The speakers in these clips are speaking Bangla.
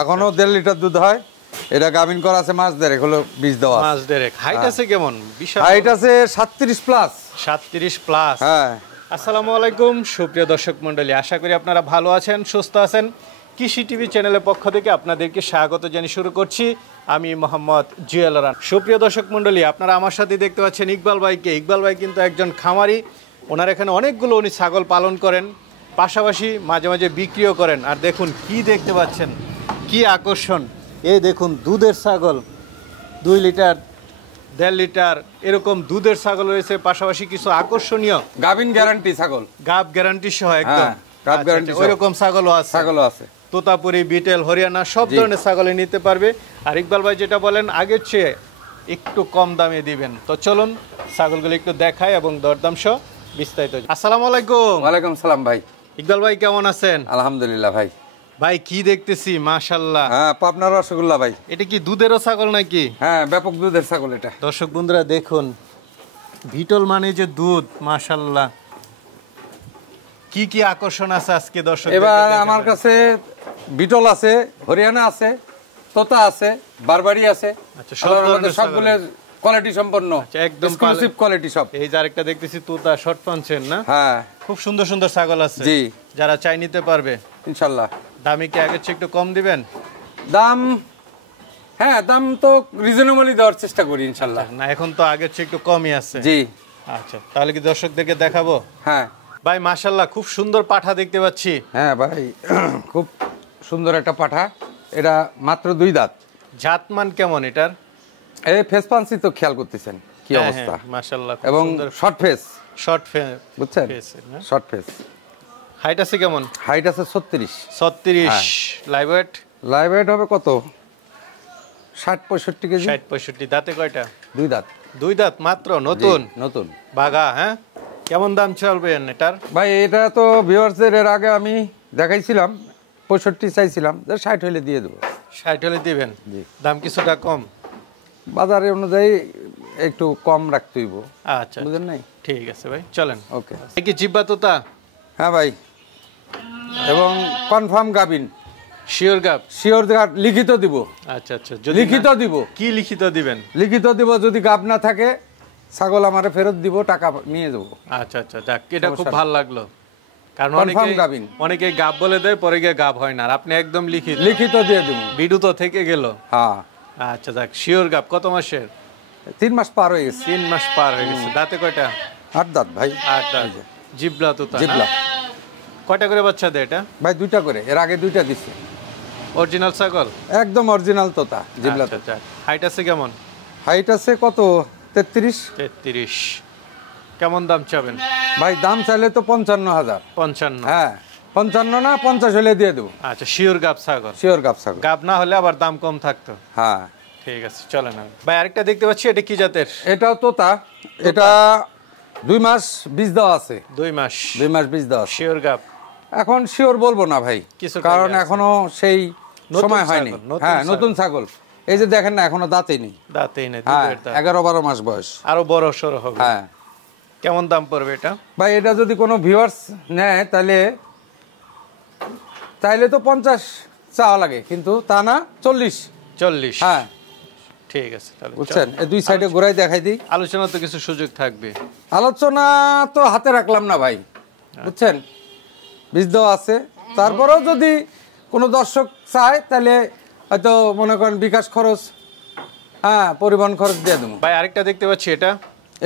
এখনো 1.5 লিটার দুধ হয়। এটা গাভিন করা আছে মাস দেড়েক হলো বীজ দেওয়া মাস দেড়েক। হাইট আছে কেমন? বিশাল হাইট আছে 37 প্লাস। 37 প্লাস। হ্যাঁ। আসসালামু আলাইকুম সুপ্রিয় দর্শক মণ্ডলী, আশা করি আপনারা ভালো আছেন, সুস্থ আছেন। কৃষি টিভি চ্যানেলের পক্ষ থেকে আপনাদেরকে স্বাগত জানিয়ে শুরু করছি আমি মোহাম্মদ জুয়েল রানা। সুপ্রিয় দর্শক মণ্ডলী, আপনারা আমার সাথে দেখতে পাচ্ছেন ইকবাল ভাইকে। ইকবাল ভাই কিন্তু একজন খামারি। ওনার এখানে অনেকগুলো উনি ছাগল পালন করেন, পাশাপাশি মাঝে মাঝে বিক্রিও করেন। আর দেখুন কি দেখতে পাচ্ছেন, কি আকর্ষণ! এই দেখুন দুধের ছাগল, 2 লিটার 1.5 লিটার এরকম দুধের ছাগল রয়েছে, পাশাপাশি কিছু আকর্ষণীয় গাভিন গ্যারান্টি ছাগল, গাব গ্যারান্টি সহ একদম গাব গ্যারান্টি ওইরকম ছাগলও আছে। তোতাপুরি, বিটেল, হরিয়ানা সব ধরনের ছাগলে নিতে পারবে। আর ইকবাল ভাই যেটা বলেন আগের চেয়ে একটু কম দামে দিবেন। তো চলুন ছাগলগুলো একটু দেখাই এবং দরদাম সহ বিস্তারিত। আসসালামু আলাইকুম। ওয়ালাইকুম সালাম ভাই। ইকবাল ভাই কেমন আছেন? আলহামদুলিল্লাহ ভাই। ভাই কি দেখতেছি, মাশাআল্লাহ। হ্যাঁ, পাবনার রসগোল্লা ভাই। এটা কি দুধেরও ছাগল নাকি? হ্যাঁ, ব্যাপক দুধের ছাগল এটা। দর্শক বন্ধুরা দেখুন, বিটল মানে যে দুধ, মাশাআল্লাহ। কি কি আকর্ষণ আছে আজকে দর্শক? এবার আমার কাছে বিটল আছে, হরিয়ানা আছে, তোতা আছে, বারবারি আছে। আচ্ছা, সব ধরনের সবগুলো কোয়ালিটি সম্পন্ন, একদম এক্সক্লুসিভ কোয়ালিটি সব। এই যে আরেকটা দেখতেছি তোতা, শর্ট পাঞ্চেন না? হ্যাঁ, খুব সুন্দর সুন্দর ছাগল আছে। জি, যারা চাই নিতে পারবে ইনশাআল্লাহ। দামে কি আগের চেয়ে একটু কম দিবেন? দাম, হ্যাঁ, দাম তো রিজনেবলি দেওয়ার চেষ্টা করি ইনশাআল্লাহ। না, এখন তো আগের চেয়ে একটু কমই আছে। জি। আচ্ছা, তাহলে কি দর্শকদেরকে দেখাবো? হ্যাঁ ভাই মাশাআল্লাহ, খুব সুন্দর পাঠা দেখতে পাচ্ছি। হ্যাঁ ভাই, খুব সুন্দর একটা পাঠা। এটা মাত্র 2 দাঁত। জাতমান কেমন এটার? এই ফেস পান্সি তো খেয়াল করতেছেন কি অবস্থা, মাশাআল্লাহ, এবং শর্ট ফেস, শর্ট ফেস, বুঝছেন? Short face. হাইট আছে কেমন? হাইট আছে 36। 36। Live weight? লাইভ ওয়েট হবে কত? 60-65 কেজি। 60-65। দাঁতে কয়টা? 2 দাঁত। 2 দাঁত মাত্র, নতুন নতুন বাগা। হ্যাঁ, কেমন দাম চলবেন এটার? ভাই এটা তো ভিউয়ার্সদের এর আগে আমি দেখাইছিলাম, 65 চাইছিলাম, 60 হলে দিয়ে দেবো। 60 হলে দিবেন? দাম কিছুটা কম, বাজারে অনুযায়ী একটু কম রাখতে হইব। আচ্ছা, বুঝেন নাই? ঠিক আছে ভাই, চলেন। ওকে। কি জিব্বা তোতা? হ্যাঁ ভাই, এবং কনফার্ম গাবিন। শিওর গাব? শিওর লিখিত দিব। আচ্ছা আচ্ছা, লিখিত দিব। কি লিখিত দিবেন? লিখিত দিব, যদি গাব না থাকে ছাগল আমারে ফেরত দিব, টাকা নিয়ে যাবো। আচ্ছা আচ্ছা, যাক, এটা খুব ভালো লাগলো। কারণ অনেকে গাব বলে দেয়, পরে গিয়ে গাব হয় না। আর আপনি একদম লিখিত দিয়ে দেব, বিডু তো থেকে গেল। হ্যাঁ, আচ্ছা, যাক, শিওর গাব। কত মাসের? 3 মাস পার হয়ে গেছে। 3 মাস পার হয়ে গেছে। দাঁতে কয়টা? 8 দাঁত ভাই। 8 দাঁত। জিবলা তোতা? জিবলা। কয়টা করে বাচ্চা দেয় এটা? ভাই 2টা করে, এর আগে 2টা দিছে। অরিজিনাল ছাগল? একদম অরিজিনাল তোতা, জিবলা। আচ্ছা, হাইট আছে কেমন? হাইট আছে কত? 33। 33। কেমন দাম চাবেন? ভাই দাম চাইলে তো 55,000। 55? হ্যাঁ, 55 না 50 হলে দিয়ে দেবো। আচ্ছা, শিওর গাব ছাগল? শিওর গাব ছাগল। গাব না হলে আবার দাম কম থাকতো। হ্যাঁ, ঠিক আছে, চলে না ভাই। আরেকটা দেখতে পাচ্ছি, এটা কি জাতের? এটাও তোতা। এটা 2 মাস বীজ দেওয়া আছে। 2 মাস? 2 মাস বীজ দেওয়া আছে। শিওর গাব? এখন শিওর বলবো না ভাই, কারণ এখনো সেই সময় হয়নি। হ্যাঁ, নতুন ছাগল। এই যে দেখেন না, এখনো দাঁতেই নেই। দাঁতেই নেই? 11-12 মাস বয়স। আরো বড় সরো হবে। হ্যাঁ। কেমন দাম পড়বে এটা? ভাই এটা যদি কোনো ভিউয়ার্স নেয় তাইলে তো 50 চাওয়া লাগে, কিন্তু তা না, 40। 40? হ্যাঁ, ঠিক আছে, তাহলে বুঝছেন। এই 2 সাইডে ঘোরাই দেখাই দিই। আলোচনা তো কিছু সুযোগ থাকবে। আলোচনা তো হাতে রাখলাম না ভাই, বুঝছেন। বীজ দেওয়া আছে, তারপরেও যদি কোনো দর্শক চায় তাহলে হয়তো মনে করেন বিকাশ খরচ, হ্যাঁ, পরিবহন খরচ দিয়ে দেবো। ভাই আরেকটা দেখতে পাচ্ছি,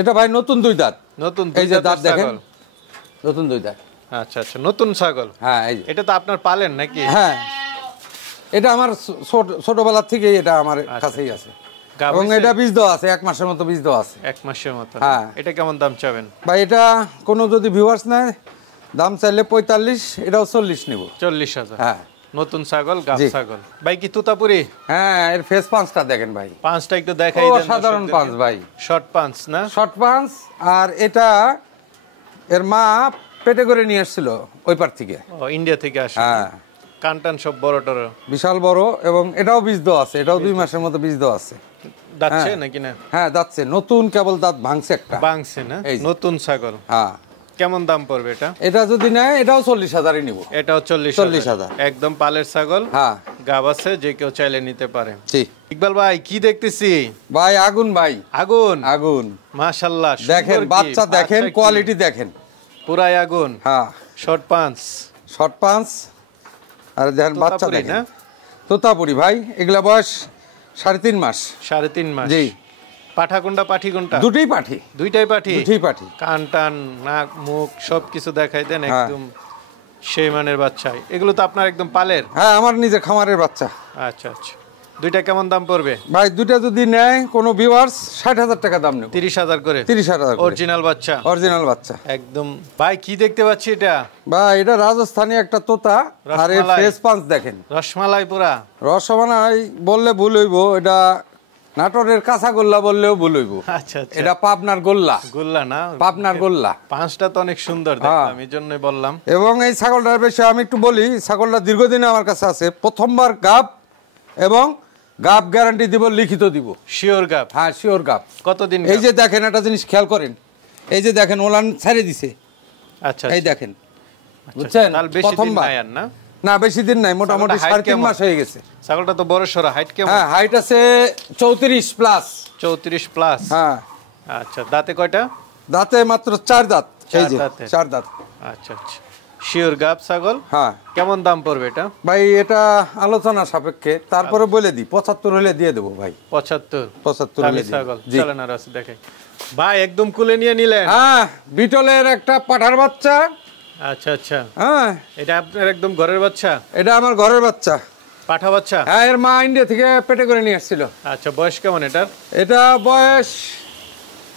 এটা ভাই নতুন 2 দাঁত। নতুন? এই যে দাঁত দেখেন, নতুন 2 দাঁত। আচ্ছা আচ্ছা, নতুন ছাগল। হ্যাঁ, এই যে। এটা তো আপনার পালেন নাকি? হ্যাঁ, এটা আমার ছোটবেলা থেকেই এটা আমার কাছেই আছে, এবং এটা বীজ দেওয়া আছে, 1 মাসের মতো বীজ দেওয়া আছে। 1 মাসের মতো? হ্যাঁ। এটা কেমন দাম চাবেন? ভাই এটা কোনো যদি ভিউয়ার্স নেয়, দাম চাইলে 45, এটাও 40 নিব। 40,000? হ্যাঁ, নতুন ছাগল, গাব ছাগল। ভাই কি তোতাপুরি? হ্যাঁ, এর ফেস পাঁচটা দেখেন ভাই। পাঁচটা একটু দেখাই দেন। সাধারণ পাঁচ ভাই, শর্ট পাঁচ না? শর্ট পাঁচ। আর এটা এর মা পেটে করে নিয়ে আসছিল ওই পার থেকে, ইন্ডিয়া থেকে আসে। হ্যাঁ, কানটান সব বড় টড়, বিশাল বড়, এবং এটাও বীজ দেওয়া আছে। এটাও 2 মাসের মতো বীজ দেওয়া আছে। দাঁতছে নাকি না? হ্যাঁ, দাঁতছে, নতুন, কেবল দাঁত ভাঙছে একটা। ভাঙছে না? নতুন ছাগল। হ্যাঁ, কেমন দাম পড়বে এটা? এটা যদি নেয় এটাও 40,000-ই নিব। এটাও 40,000 একদম পালের ছাগল। হ্যাঁ, গাব আছে, যে কেউ চাইলে নিতে পারে। জি। ইকবাল ভাই কি দেখতেছি? ভাই আগুন, ভাই আগুন আগুন। মাশাআল্লাহ, দেখেন বাচ্চা, দেখেন কোয়ালিটি দেখেন, পুরাই আগুন। হ্যাঁ, শর্ট পাঁচ। শর্ট পাঁচ। আর দেখেন বাচ্চা তোতাপুরি দেখেন, না? তোতাপুরি ভাই। এগুলা বয়স 3.5 মাস। 3.5 মাস। জি। পাঠা কোনটা পাঠি কোনটা? দুটোই পাঠি। দুইটাই পাঠি। দুটোই পাঠি। কান টান নাক মুখ সবকিছু দেখাই দেন, হ্যাঁ। একদম সেই মানের বাচ্চা। এগুলো তো আপনার একদম পালের? হ্যাঁ, আমার নিজের খামারের বাচ্চা। আচ্ছা আচ্ছা। দুইটা কেমন দাম পড়বে ভাই? দুইটা যদি নেয় কোনো ভিউয়ার্স 60,000 টাকা দাম নেব। 30,000 করে? 30,000 করে। অরিজিনাল বাচ্চা? অরিজিনাল বাচ্চা একদম। ভাই কি দেখতে পাচ্ছি এটা? ভাই এটা রাজস্থানী একটা তোতা। আর এর রসমালাই। ফেস পাঁচ দেখেন, রসমালাই পুরা। রসমালাই বললে ভুল হইব, এটা নাটোরের কাঁচা গোল্লা বললেও ভুল হইব। আচ্ছা আচ্ছা। এটা পাবনার গোল্লা। গোল্লা না? পাবনার গোল্লা। পাঁচটা তো অনেক সুন্দর দেখলাম, এই জন্যই বললাম। এবং এই ছাগলটার বিষয়ে আমি একটু বলি। ছাগলটা দীর্ঘদিন আমার কাছে আছে। প্রথমবার গাব, এবং গাব গ্যারান্টি দিব, লিখিত দিব। শিওর গাব? হ্যাঁ, শিওর গাব। কতদিন? এই যে দেখেন, একটা জিনিস খেয়াল করেন, এই যে দেখেন ওলান ছেড়ে দিছে। আচ্ছা, এই দেখেন, বুঝছেন? প্রথমবার না? না, বেশি দিন নাই, মোটামুটি 3.5 মাস হয়ে গেছে। ছাগলটা তো বড় সড়ো। হাইট কেমন? হ্যাঁ, হাইট আছে 34 প্লাস। 34 প্লাস। হ্যাঁ। আচ্ছা, দাঁতে কয়টা? দাঁতে মাত্র 4 দাঁত। এই যে 4 দাঁত। আচ্ছা আচ্ছা। শিওর গাব ছাগল। হ্যাঁ। কেমন দাম পড়বে এটা? ভাই এটা আলোচনা সাপেক্ষে, তারপরে বলে দিই 75 হলে দিয়ে দেবো ভাই। 75 হলে ছাগল। চলেন আর আছে দেখাই। ভাই একদম কুলে নিয়ে নিলেন? হ্যাঁ, বিটলের একটা পাঠার বাচ্চা। আচ্ছা আচ্ছা। হ্যাঁ, এটা আপনার একদম ঘরের বাচ্চা? এটা আমার ঘরের বাচ্চা। পাঠা বাচ্চা? হ্যাঁ, এর মা ইন্ডিয়া থেকে পেটে করে নিয়ে আসছিল। আচ্ছা, বয়স কেমন এটার? এটা বয়স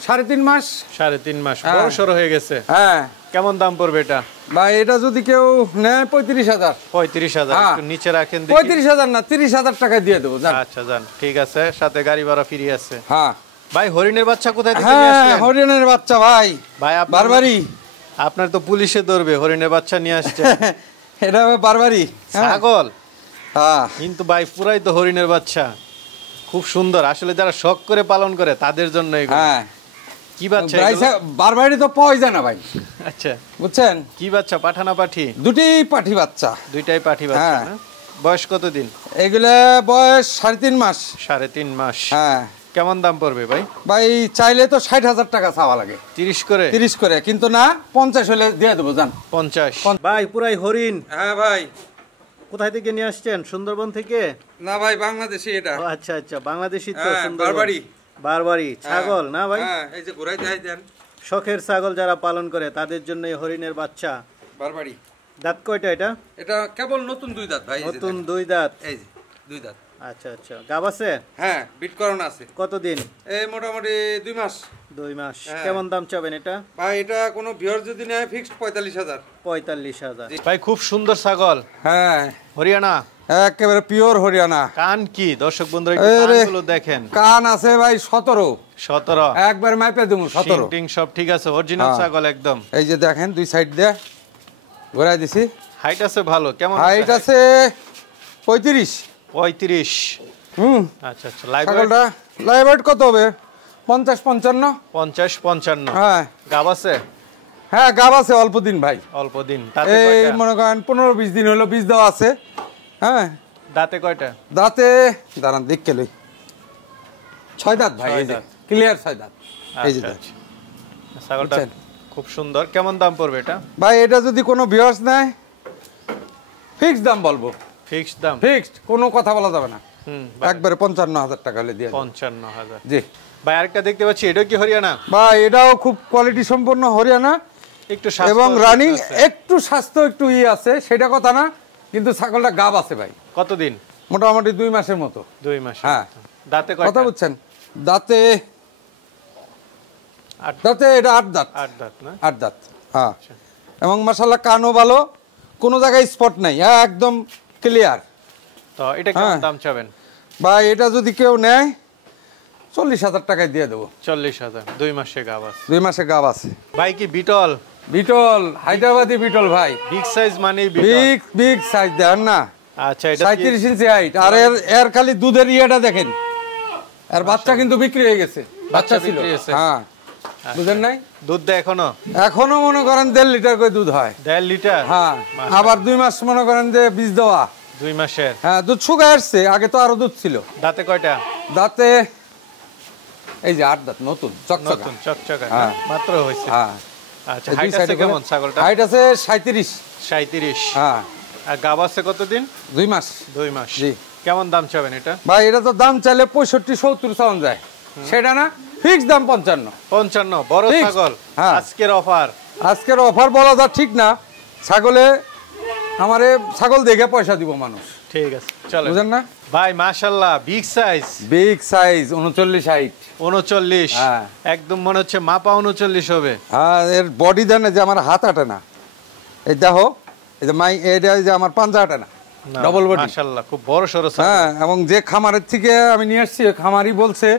3.5 মাস। 3.5 মাস, বড় সড়ো হয়ে গেছে। হ্যাঁ। কেমন দাম পড়বে এটা? ভাই এটা যদি কেউ নেয় 35,000। 35,000? একটু নিচে রাখেন দেখি। 35,000 না, 30,000 টাকায় দিয়ে দেবো। আচ্ছা যান, ঠিক আছে, সাথে গাড়ি ভাড়া ফ্রি আছে। হ্যাঁ ভাই, হরিণের বাচ্চা কোথায় থেকে নিয়ে আসলেন? হ্যাঁ, হরিণের বাচ্চা ভাই। ভাই বারবারি। আপনার তো পুলিশে ধরবে, হরিণের বাচ্চা নিয়ে আসছে। এটা বারবারি ছাগল। হ্যাঁ, কিন্তু ভাই পুরাই তো হরিণের বাচ্চা, খুব সুন্দর। আসলে যারা শখ করে পালন করে তাদের জন্য এগুলো। হ্যাঁ। কি বাচ্চা? বারবারি তো পাওয়া যায় না ভাই। আচ্ছা, বুঝছেন? কি বাচ্চা? পাঠা না পাঠি? দুটোই পাঠি বাচ্চা। দুইটাই পাঠি বাচ্চা না? বয়স কতদিন? এগুলা বয়স 3.5 মাস। 3.5 মাস। হ্যাঁ। কেমন দাম পড়বে ভাই? ভাই চাইলে তো 60,000 টাকা চাওয়া লাগে। 30 করে? 30 করে, কিন্তু না 50 হলে দিয়ে দেবো। জান 50? ভাই পুরাই হরিণ। হ্যাঁ ভাই। কোথায় থেকে নিয়ে আসছেন? সুন্দরবন থেকে? না ভাই, বাংলাদেশি এটা। আচ্ছা আচ্ছা, বাংলাদেশি তো। বারবারি। বারবারি ছাগল না ভাই? হ্যাঁ, এই যে ঘুরাই দেন। শখের ছাগল যারা পালন করে তাদের জন্য এই হরিণের বাচ্চা। বারবারি। দাঁত কয়টা এটা? এটা কেবল নতুন 2 দাঁত ভাই। নতুন 2 দাঁত? এই যে 2 দাঁত। আচ্ছা আচ্ছা। গাব আছে? হ্যাঁ, বিট করানো আছে। কতদিন? এই মোটামুটি 2 মাস। 2 মাস। কেমন দাম চাবেন এটা? ভাই এটা কোনো ভিউয়ার যদি নেয় ফিক্সড 45,000। 45,000। ভাই খুব সুন্দর ছাগল। হ্যাঁ, হরিয়ানা একেবারে পিওর হরিয়ানা। কান কি দর্শক বন্ধুরা একটু কানগুলো দেখেন। কান আছে ভাই 17। একবার মাইপে দেবো 17। শিং সব ঠিক আছে, অরিজিনাল ছাগল একদম। এই যে দেখেন 2 সাইড দিয়ে ঘোরাই দিছি। হাইট আছে ভালো? কেমন হাইট আছে 35। 35? আচ্ছা আচ্ছা। ছাগলটা লাইভ ওয়েট কত হবে? 50-55। 50-55? হ্যাঁ। গাব আছে? হ্যাঁ, গাব আছে অল্প দিন ভাই। অল্প দিন? এই মনে করেন 15-20 দিন হলো বীজ দেওয়া আছে। হ্যাঁ। দাঁতে কয়টা? দাঁতে দাঁড়ান দেখকে লই। 6 দাঁত ভাই। এই যে ক্লিয়ার 6 দাঁত। এই যে ছাগলটা খুব সুন্দর। কেমন দাম পড়বে এটা? ভাই এটা যদি কোনো ভিউয়ার্স নেয় ফিক্সড দাম বলবো। ফিক্সড দাম? ফিক্সড, কোনো কথা বলা যাবে না। একবারে 55,000 টাকা হলে দিয়ে। 55,000? জি ভাই। আরেকটা দেখতে পাচ্ছি, এটা কি হরিয়ানা? ভাই এটাও খুব কোয়ালিটি সম্পন্ন হরিয়ানা। একটু এবং রানিং, একটু স্বাস্থ্য একটু আছে সেটা কথা না, কিন্তু ছাগলটা গাব আছে ভাই। কতদিন? মোটামুটি 2 মাসের মতো। 2 মাস? হ্যাঁ। দাঁতে কয়টা? কথা বুঝছেন? দাঁতে এটা 8 দাঁত। 8 দাঁত না? 8 দাঁত। হ্যাঁ। এবং মাশাআল্লাহ কানও ভালো, কোনো জায়গায় স্পট নাই, একদম ক্লিয়ার। তো এটা কেমন দাম চাবেন? ভাই এটা যদি কেউ নেয় 40,000 টাকায় দিয়ে দেবো। 40,000? 2 মাসে গাব আছে? 2 মাসে গাব আছে। ভাই কি বিটল? বিটল, হায়দ্রাবাদি বিটল ভাই। বিগ সাইজ মানে বিগ সাইজ দেন না। আচ্ছা, এটা 37 ইঞ্চি হাইট। আর এর খালি দুধের ইয়েটা দেখেন। আর বাচ্চা কিন্তু বিক্রি হয়ে গেছে। বাচ্চা ছিল। বিক্রি হয়েছে? হ্যাঁ। বুঝেন নাই? দুধ দেয় এখনো? এখনো মনে করেন 1.5 লিটার করে দুধ হয়। 1.5 লিটার? হ্যাঁ, আবার 2 মাস মনে করেন যে বীজ দেওয়া। 2 মাসের? হ্যাঁ, দুধ শুকায় আসছে, আগে তো আরো দুধ ছিল। দাঁতে কয়টা? দাঁতে এই যে 8 দাঁত, নতুন চকচকা। নতুন চকচকা, হ্যাঁ। মাত্র হইছে। হ্যাঁ, আচ্ছা, হাইট আছে কেমন ছাগলটা? হাইট আছে 37। 37? হ্যাঁ। আর গাব আছে কতদিন? 2 মাস। 2 মাস। জি। কেমন দাম চাবেন এটা? ভাই এটা তো দাম চাইলে 65-70 চাওয়া যায়, সেটা না, ফিক্স দাম 55। 55? বড় Fixed। ছাগল, হ্যাঁ। আজকের অফার। আজকের অফার বলা যা ঠিক না, ছাগলে আমারে ছাগল দেখে পয়সা দিব মানুষ। ঠিক আছে, চলেন। বুঝেন না ভাই মাশাআল্লাহ, big size. Big size, 39 height. 39? হ্যাঁ। একদম মনে হচ্ছে মাপা 39 হবে। হ্যাঁ, এর বডি দেন যে আমার হাত আটে না, এই দেখো, এই যে মাই এটা যে আমার পাঞ্জা আটে না, ডবল বডি। মাশাআল্লাহ, খুব বড় সরো ছাগল। হ্যাঁ, এবং যে খামারের থেকে আমি নিয়ে আসছি, খামারই বলছে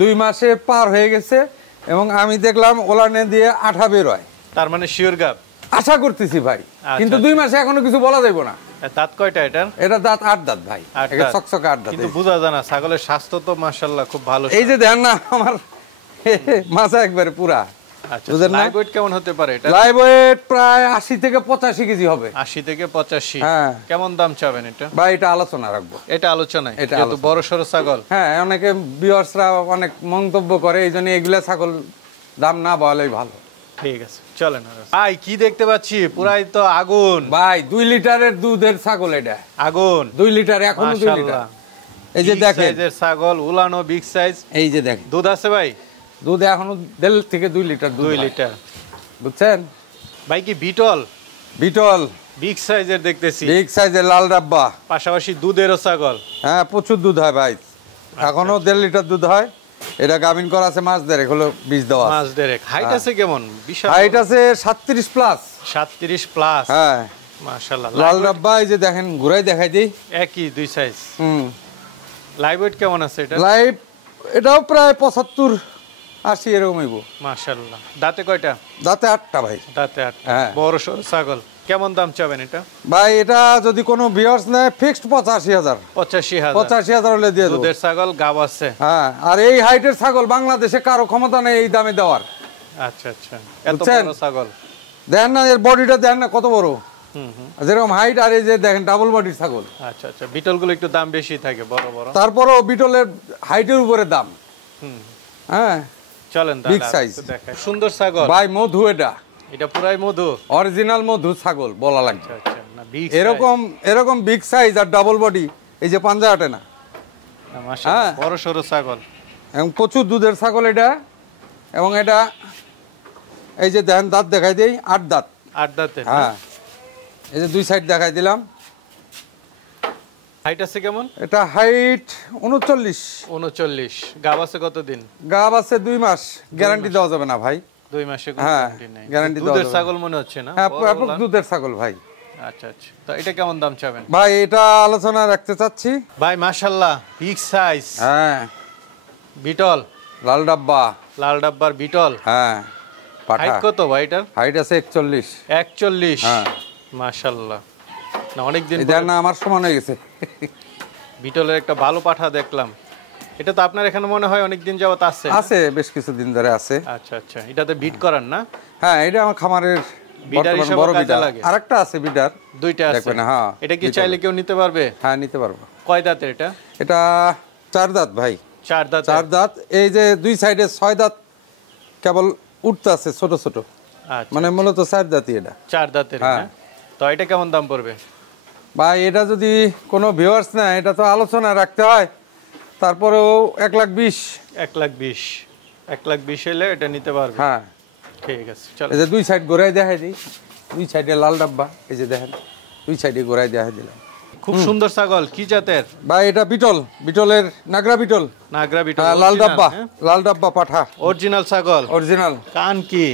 2 মাসে পার হয়ে গেছে, এবং আমি দেখলাম ওলানে দিয়ে আঠা বের হয়। তার মানে শিওর গাব? আশা করতেছি ভাই, কিন্তু 2 মাসে এখনো কিছু বলা যাইব না। দাঁত কয়টা এটার? এটা দাঁত 8 দাঁত ভাই, 8 এটা দাঁত। চকচকে 8 দাঁত। কিন্তু বোঝা যায় না, ছাগলের স্বাস্থ্য তো মাশাআল্লাহ খুব ভালো। এই যে দেখেন না আমার মাথা একবারে পুরা। আচ্ছা, বুঝেন না? লাইভ ওয়েট কেমন হতে পারে এটা? লাইভ ওয়েট প্রায় 80 থেকে 85 কেজি হবে। 80 থেকে 85? হ্যাঁ। কেমন দাম চাবেন এটা? ভাই এটা আলোচনা রাখবো। এটা আলোচনায়, এটা যেহেতু আলোচনা। বড় সরো ছাগল। হ্যাঁ, অনেকে ভিউয়ার্সরা অনেক মন্তব্য করে, এই জন্য এগুলা ছাগল দাম না বলাই ভালো। ঠিক আছে, চলেন। ভাই কি দেখতে পাচ্ছি, পুরাই তো আগুন। ভাই 2 লিটারের দুধের ছাগল, এটা আগুন। 2 লিটার, এখনো 2 লিটার। এই যে দেখেন, সাইজের ছাগল, উলানো বিগ সাইজ। এই যে দেখেন, দুধ আছে ভাই? দুধ এখনো 1.5 থেকে 2 লিটার দুধ 2 হয়। লিটার। বুঝছেন? ভাই কি বিটল? বিটল বিগ সাইজের দেখতেছি, বিগ সাইজের লাল ডাব্বা। পাশাপাশি দুধেরও ছাগল। হ্যাঁ, প্রচুর দুধ হয় ভাই, এখনো 1.5 লিটার দুধ হয়। এটা গাভিন করা আছে, মাছ দেড়েক হলো, বীজ দেওয়া আছে। মাছ দেড়েক। হাইট আছে কেমন? বিশাল হাইট আছে 37 প্লাস। 37 প্লাস? হ্যাঁ, মাশাআল্লাহ। লাল ডাব্বা, এই যে দেখেন, ঘুরাই দেখাই দিই। একই 2 সাইজ। হুম। লাইভ ওয়েট কেমন আছে এটা? লাইভ এটাও প্রায় 75-80 এরকম হইব। মাশাআল্লাহ। দাঁতে কয়টা? দাঁতে 8টা ভাই। দাঁতে 8টা। হ্যাঁ। বড় সরো ছাগল। কেমন দাম চাবেন এটা? ভাই এটা যদি কোনো ভিউয়ার্স নেয়, ফিক্সড 85,000। 85,000? 85,000 হলে দিয়ে দেবো। দুধের ছাগল, গাব আছে। হ্যাঁ, আর এই হাইটের ছাগল বাংলাদেশে কারো ক্ষমতা নেই এই দামে দেওয়ার। আচ্ছা আচ্ছা, এত বুঝছেন? বড় ছাগল। দেখেন না, এর বডিটা দেখেন না কত বড়, হুম হুম। যেরকম হাইট, আর এই যে দেখেন ডাবল বডির ছাগল। আচ্ছা আচ্ছা, বিটলগুলো একটু দাম বেশি থাকে, বড় বড়। তারপরেও বিটলের হাইটের উপরে দাম। হুম। হ্যাঁ, চলেন Big দাদা, size। একটু দেখাই। সুন্দর ছাগল ভাই মধু, এটা এটা পুরাই মধু। অরিজিনাল মধু ছাগল বলা লাগবে। আচ্ছা আচ্ছা, না বিগ এরকম বিগ সাইজ আর ডাবল বডি, এই যে পাঞ্জা আটে না, মাশাআল্লাহ, হ্যাঁ। বড় সরো ছাগল। এবং প্রচুর দুধের ছাগল এটা। এবং এটা এই যে দেখেন, দাঁত দেখাই দেই, 8 দাঁত। 8 দাঁতের? হ্যাঁ, এই যে 2 সাইড দেখাই দিলাম। হাইট আছে কেমন? এটা হাইট 39। 39। গাব আছে কতদিন? গাব আছে 2 মাস, গ্যারান্টি দেওয়া যাবে না ভাই। 2 মাসে কোনো হ্যাঁ, গ্যারান্টি নেই। guarantee দেওয়া দুধের যাবে না। ছাগল মনে হচ্ছে না? হ্যাঁ, বড় ব্যাপক ওলান। দুধের ছাগল ভাই। আচ্ছা আচ্ছা, তো এটা কেমন দাম চাবেন? ভাই এটা আলোচনা রাখতে চাচ্ছি। ভাই মাশাআল্লাহ, বিগ সাইজ হ্যাঁ, বিটল, লাল ডাব্বা। লাল ডাব্বার বিটল। হ্যাঁ, পাঠা। হাইট কত ভাই এটার? হাইট আছে 41। 41? হ্যাঁ। মাশাআল্লাহ, না অনেকদিন এটা না আমার সমান হয়ে গেছে। বিটলের একটা ভালো পাঠা দেখলাম। এটা তো আপনার এখানে মনে হয় অনেকদিন যাবত আছে? আছে, বেশ কিছুদিন ধরে আছে। আচ্ছা আচ্ছা, এটাতে বিট করান না? হ্যাঁ, এটা আমার খামারের বিডার বর্তমান হিসেবে বড় কাজে বিডার। লাগে? আরেকটা আছে বিডার, 2টা আছে? দেখবেন, হ্যাঁ। এটা কি বিটল। চাইলে কেউ নিতে পারবে? হ্যাঁ, নিতে পারবো। কয় দাঁতের এটা? এটা 4 দাঁত ভাই। 4 দাঁত? 4 দাঁত। এই যে 2 সাইডে 6 দাঁত কেবল উঠতে আছে, ছোট ছোট, আচ্ছা, মানে মূলত 4 দাঁতই এটা। 4 দাঁতের? হ্যাঁ। হ্যাঁ। তো এটা কেমন দাম পড়বে? ভাই এটা যদি কোনো ভিউয়ার্স নেয়, এটা তো আলোচনা রাখতে হয়, তারপরেও 1,20,000। 1,20,000? 1,20,000 হলে এটা নিতে পারবে? হ্যাঁ, ঠিক আছে, চলো। এই যে 2 সাইড ঘোরাই দেখাই দিই, 2 সাইডে লাল ডাব্বা, এই যে দেখেন 2 সাইডে ঘোরাই দেখাই দিলাম। খুব সুন্দর ছাগল, কি জাতের? ভাই এটা বিটল, বিটলের নাগরা বিটল। নাগরা বিটল? হ্যাঁ, লাল ডাব্বা, লাল ডাব্বা পাঠা, অরিজিনাল ছাগল? অরিজিনাল। কান কি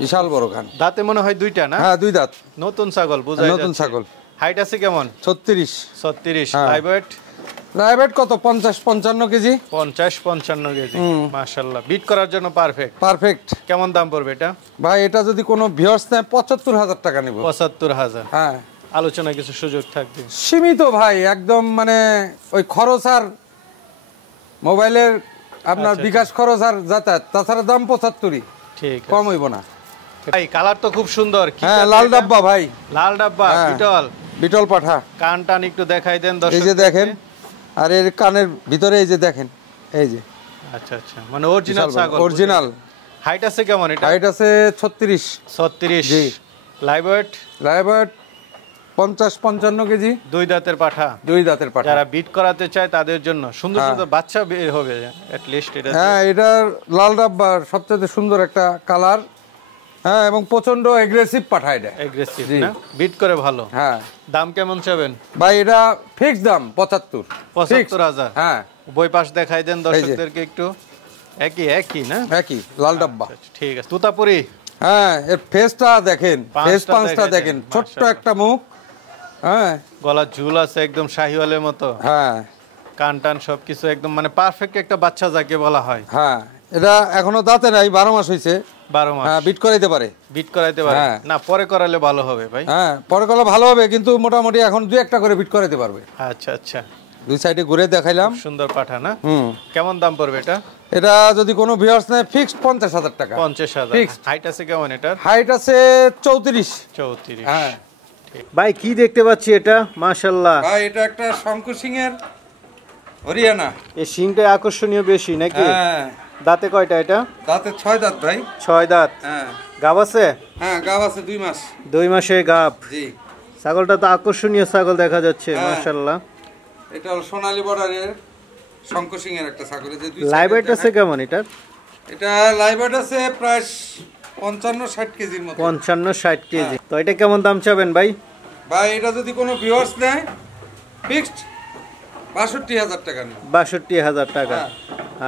বিশাল বড় কান। দাঁতে মনে হয় 2টা না? হ্যাঁ, 2 দাঁত। নতুন ছাগল বোঝাই নতুন যাচ্ছে। ছাগল। হাইট আছে কেমন? 36। 36? হ্যাঁ। Live weight? প্রাইভেট কত 50-55 কেজি। 50-55 কেজি? মাশাআল্লাহ, বিট করার জন্য পারফেক্ট। পারফেক্ট। কেমন দাম পড়বে এটা? ভাই এটা যদি কোনো ভিউয়ার্স নেয়, 75,000 টাকা নিব। 75,000? হ্যাঁ, আলোচনা কিছু সুযোগ থাকবে? সীমিত ভাই, একদম মানে ওই খরচ আর মোবাইলের আপনার বিকাশ খরচ আর যাতায়াত, তাছাড়া দাম 75। ঠিক কম হইব না ভাই। কালার তো খুব সুন্দর। হ্যাঁ, লাল ডাব্বা ভাই, লাল ডাব্বা, বিটল বিটল পাঠা। কান টান একটু দেখাই দেন এই যে দেখেন, আর এর কানের ভিতরে এই যে দেখেন, এই যে। আচ্ছা আচ্ছা, মানে অরিজিনাল ছাগল। অরিজিনাল। হাইট আছে কেমন এটা? হাইট আছে 36। 36। জি। Live weight? Live weight 50-55 KG. দুই দাঁতের পাঠা। দুই দাঁতের পাঠা। যারা বিট করাতে চায় তাদের জন্য সুন্দর সুন্দর বাচ্চা বের হবে এট লিস্ট এটা। হ্যাঁ, এটার লাল ডাব্বার সবচেয়ে সুন্দর একটা কালার। হ্যাঁ, এবং প্রচন্ড এগ্রেসিভ পাঠা এটা। এগ্রেসিভ না, বিট করে ভালো। হ্যাঁ। দাম কেমন চাবেন ভাই? এটা ফিক্স দাম 75। 75,000। হ্যাঁ। বই পাশ দেখাই দেন দর্শকদেরকে একটু। একই না? একই লাল ডাব্বা। ঠিক আছে। তুতাপুরি? হ্যাঁ, এর ফেসটা দেখেন, ফেস পাঁচটা দেখেন, ছোট্ট একটা মুখ। হ্যাঁ, গলা ঝুল আছে একদম শাহিওয়ালের মতো। হ্যাঁ, কান টান সবকিছু একদম মানে পারফেক্ট একটা বাচ্চা যাকে বলা হয়। হ্যাঁ, এটা এখনো দাঁতে নাই, 12 মাস হইছে। 12 মাস। হ্যাঁ, বিট করাইতে পারে। বিট করাইতে পারে না, পরে করালে ভালো হবে ভাই। হ্যাঁ, পরে করলে ভালো হবে, কিন্তু মোটামুটি এখন 2-1টা করে বিট করাইতে পারবে। আচ্ছা আচ্ছা। দুই সাইডে ঘুরে দেখাইলাম। সুন্দর পাঠা না? কেমন দাম পড়বে এটা? এটা যদি কোনো ভিউয়ার্স নেয় ফিক্সড 50,000 টাকা। 50,000। হাইট আছে কেমন এটার? হাইট আছে 34। 34। হ্যাঁ ভাই, কি দেখতে পাচ্ছি এটা? মাশাআল্লাহ ভাই, এটা একটা শঙ্কু সিং এর হরিয়ানা। এই সিংটা আকর্ষণীয় বেশি নাকি? হ্যাঁ। দাঁতে কয়টা এটা? দাঁতে 6 দাঁত ভাই। 6 দাঁত। হ্যাঁ। গাব আছে? হ্যাঁ, গাব আছে 2 মাস। 2 মাসে গাব। জি। ছাগলটা তো আকর্ষণীয় ছাগল দেখা যাচ্ছে। মাশাআল্লাহ। এটা হলো সোনালী বর্ডারের শঙ্কু সিং এর একটা ছাগল। যে লাইভ ওয়েট আছে কেমন এটা? এটা লাইভ ওয়েট আছে প্রায় 55-60 কেজির মতো। 55-60 কেজি। তো এটা কেমন দাম চাবেন ভাই? ভাই, এটা যদি কোনো ভিউয়ার্স নেয় ফিক্সড 62,000 টাকা নেয়। 62,000 টাকা।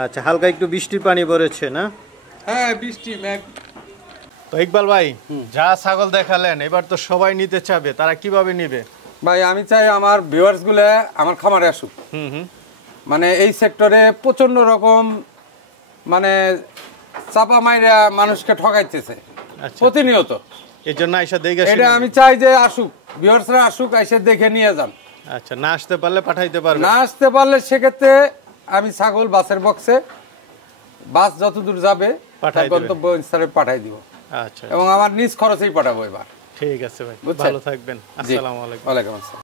আচ্ছা, হালকা একটু বৃষ্টির পানি পড়েছে না? হ্যাঁ, বৃষ্টি মেঘ। তো ইকবাল ভাই, যা ছাগল দেখালেন এবার তো সবাই নিতে চাবে, তারা কিভাবে নেবে? ভাই, আমি চাই আমার ভিউয়ার্স গুলা আমার খামারে আসুক। মানে এই সেক্টরে প্রচন্ড রকম মানে চাপা মাইরা মানুষকে ঠকাইতেছে প্রতিনিয়ত। এই জন্য আইসা দেখে এটা আমি চাই যে আসুক, ভিউয়ার্সরা আসুক, এসে দেখে নিয়ে যান। আচ্ছা, না আসতে পারলে পাঠাইতে পারবে? না আসতে পারলে সেক্ষেত্রে আমি ছাগল বাসের বক্সে, বাস যতদূর যাবে গন্তব্য স্থানে পাঠাই দিব। আচ্ছা, এবং আমার নিজ খরচেই পাঠাবো এবার। ঠিক আছে ভাই, ভালো থাকবেন। আসসালামু আলাইকুম। ওয়ালাইকুম আসসালাম।